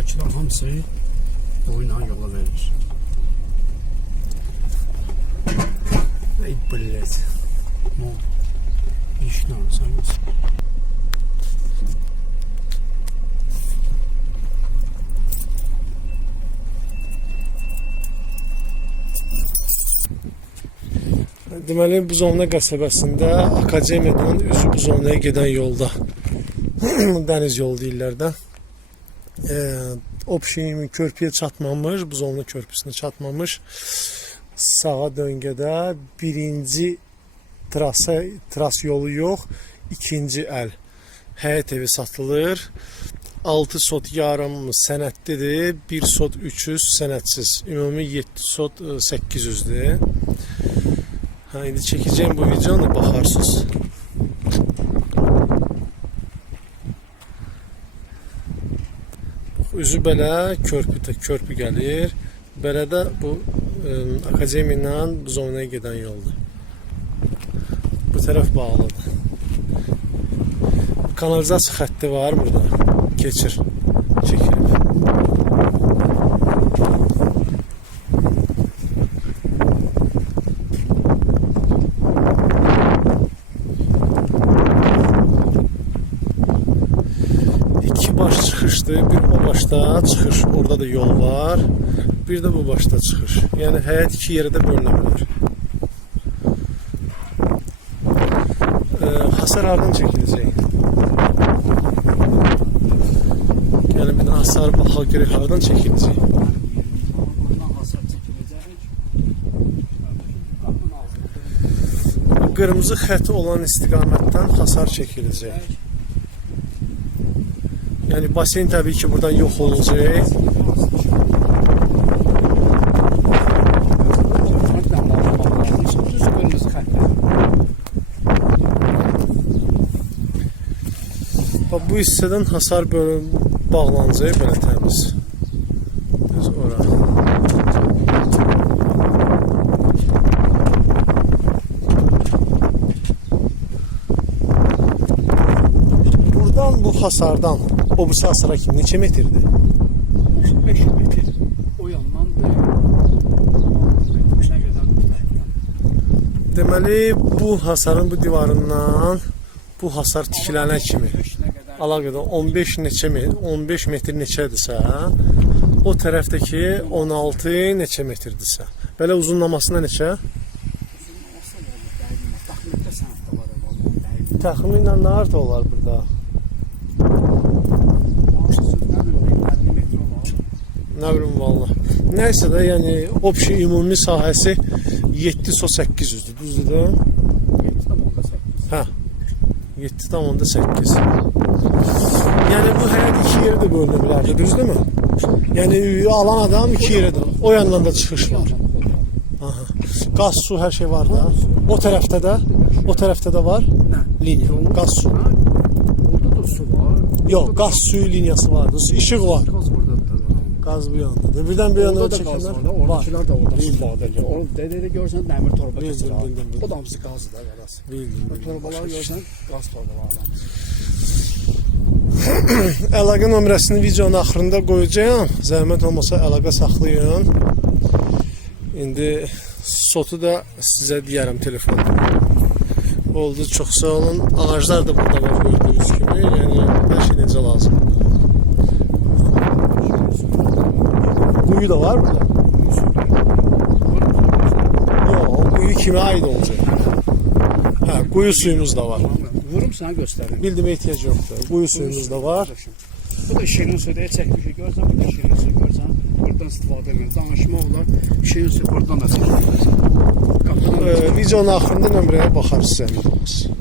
Ama buradakiler hamısı oyuna yola verir. Ey блядь. Ну, işin olsanız. Deməli Buzovna qəsəbəsində akademiyadan üzü Buzovnaya gedən yolda dəniz yolu deyirlər də. E, Opşin körpüyə çatmamış, Buzovna körpüsünə çatmamış. Sağa döngədə birinci trasa tras yolu yox, ikinci əl. Həyət evi satılır. 6 sot yarım sənədlidir, 1 sot 300 sənədsiz. Ümumi 7 sot e, 800-dür. Ha, indi çekeceğim bu videonu bakarsınız. Üzü belə körpü körpü gəlir. Belə də bu ə, akademiyadan Buzovnaya gedən yoldur. Bu tərəf bağlıdır. Kanalizasiya xətti var burada. Keçir. Çəkilib. İki çıxışdır. Bir o başda çıxış, orada da yol var. Bir də bu başda çıxış. Yəni həyat iki yerə də bölünə bilər. Ee, hasar hardan çəkiləcək? Yəni bir də hasar baxa görə hardan altında. Qırmızı xətt olan istiqamətdən hasar çəkiləcək. Yəni basen təbii ki, buradan xəttə. Bax bu hissədən hasar bölüm bağlanacaq belə təmiz. Düz ora. Buradan bu hasardan o bu hasara kim neçə metrdir? 5 metr o yandan da 70'e kadar Deməli bu hasarın bu divarından bu hasar tikilənə kimi 5'ine kadar əlaqədar 15 neçə metr, 15 metr neçədirsə, o tərəfdəki 16 neçə metrdirsə. Belə uzunlamasına neçə? Təxminən nə artı olar burada? Nə bilim valla. Nəysə də, yəni opşi ümumi sahəsi 7 so 800-dür, düzdür də? Hə. 7,8. Yəni bu həyat iki yerə də bölünə bilərdi, düzdürmü? Yəni alan adam iki yerə də. O yandan da çıxış var. Aha. Qaz, su, hər şey var da. O tərəfdə də, o tərəfdə də var Nə? liniya. Qaz, su. Orada da su var. Yox, qaz suyu liniyası var. İşıq var. Gaz burada Qaz bu yandadır. Birdən bir yana da gaz var. Oradakiler de orada istifadə edir. O dedede görsən dəmir torba Bildim, keçir. ha. bildim, bildim. O da hamısı qazdır da qarası. Bildim, O bildim. torbalar görsən qaz torbalardan. Əlaqə nömrəsini videonun axırında qoyacağam. Zəhmət olmasa əlaqə saxlayın. İndi sotu da sizə deyərəm telefonda. Oldu, çox sağ olun. Ağaclar da burada var gördüyünüz kimi. Yəni hər şey necə lazımdır. Quyu da var burada. Yox, quyu kimə aid olacaq? Hə, quyu suyumuz da var. Vurum sana göstərim. Bildim ehtiyac yoxdur. Quyu suyumuz da var. Bu da şirin suda çəkmişik. Görsən bu da şirin su görsən. Buradan istifadə edir. Danışma olar. Şirin su buradan da da Ee, videonun axırında nömrəyə olmaz.